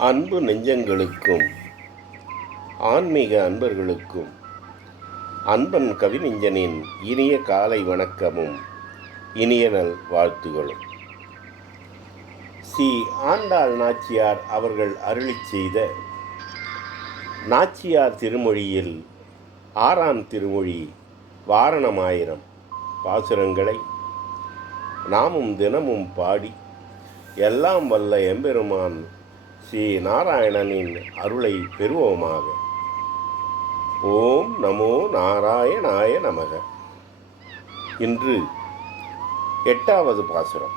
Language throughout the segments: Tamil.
அன்பு நெஞ்சங்களுக்கும் ஆன்மீக அன்பர்களுக்கும் அன்பன் கவிநெஞ்சனின் இனிய காலை வணக்கமும் இனிய நல் வாழ்த்துகளும். சி ஆண்டாள் நாச்சியார் அவர்கள் அருளிச் செய்த நாச்சியார் திருமொழியில் ஆறாம் திருமொழி வாரணமாயிரம் பாசுரங்களை நாமும் தினமும் பாடி எல்லாம் வல்ல எம்பெருமான் ஸ்ரீ நாராயணனின் அருளை பெறுவோமாக. ஓம் நமோ நாராயணாய நமக. இன்று எட்டாவது பாசுரம்.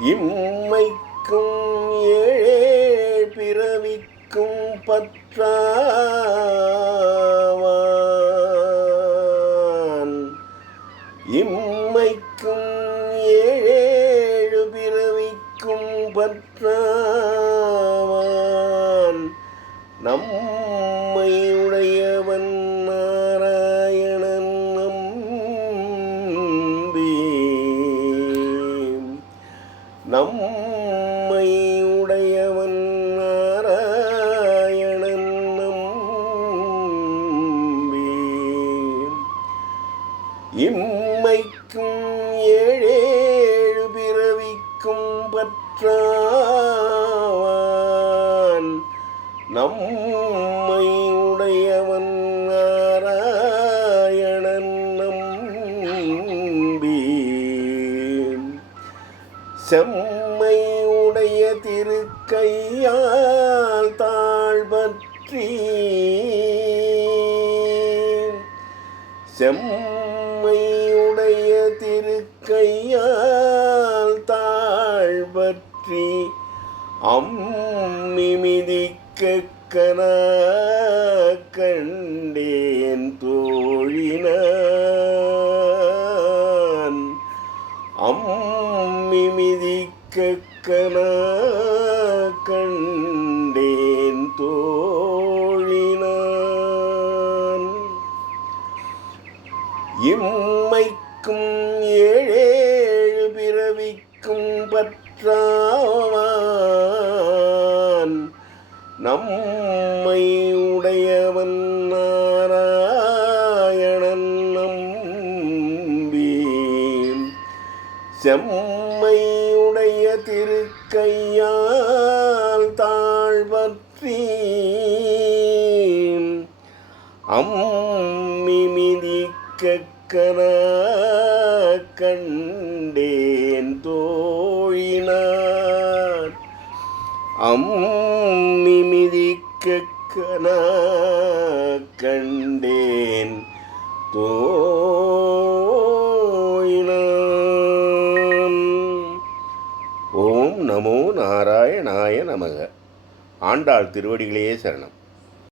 இம்மைக்கும் ஏழே பிறவிக்கும் பற்றாவான். இம் பற்றாவான் நம்மை உடையவன் நாராயணன் நம்பி நம்மை உடையவன் நாராயணன் நம்பி நம்மை உடையவன் நாராயணன் நம்பி செம்மை உடைய திருக்கையால் தாழ்பற்றி செம்மையுடைய திருக்கையால் தாழ்பற்றி அம்மிமி அக்கன கண்டேன் தோழினான். அம்மி மிதிக்கன கண்டேன் தோழினான். இம்மைக்கும் ஏழேழு பிறவிக்கும் பற்றாவான். நம்மை உடையவன் நாராயணன் நம்பி செம்மையுடைய திருக்கையால் தாழ்பற்றி அம்மிமிதிக்க கன கண்டேன் தோழினான் அம்மிமிதிக்க கன கண்டேன் தோழினான் ஓம் நமோ நாராயணாய நமக. ஆண்டாள் திருவடிகளையே சரணம்.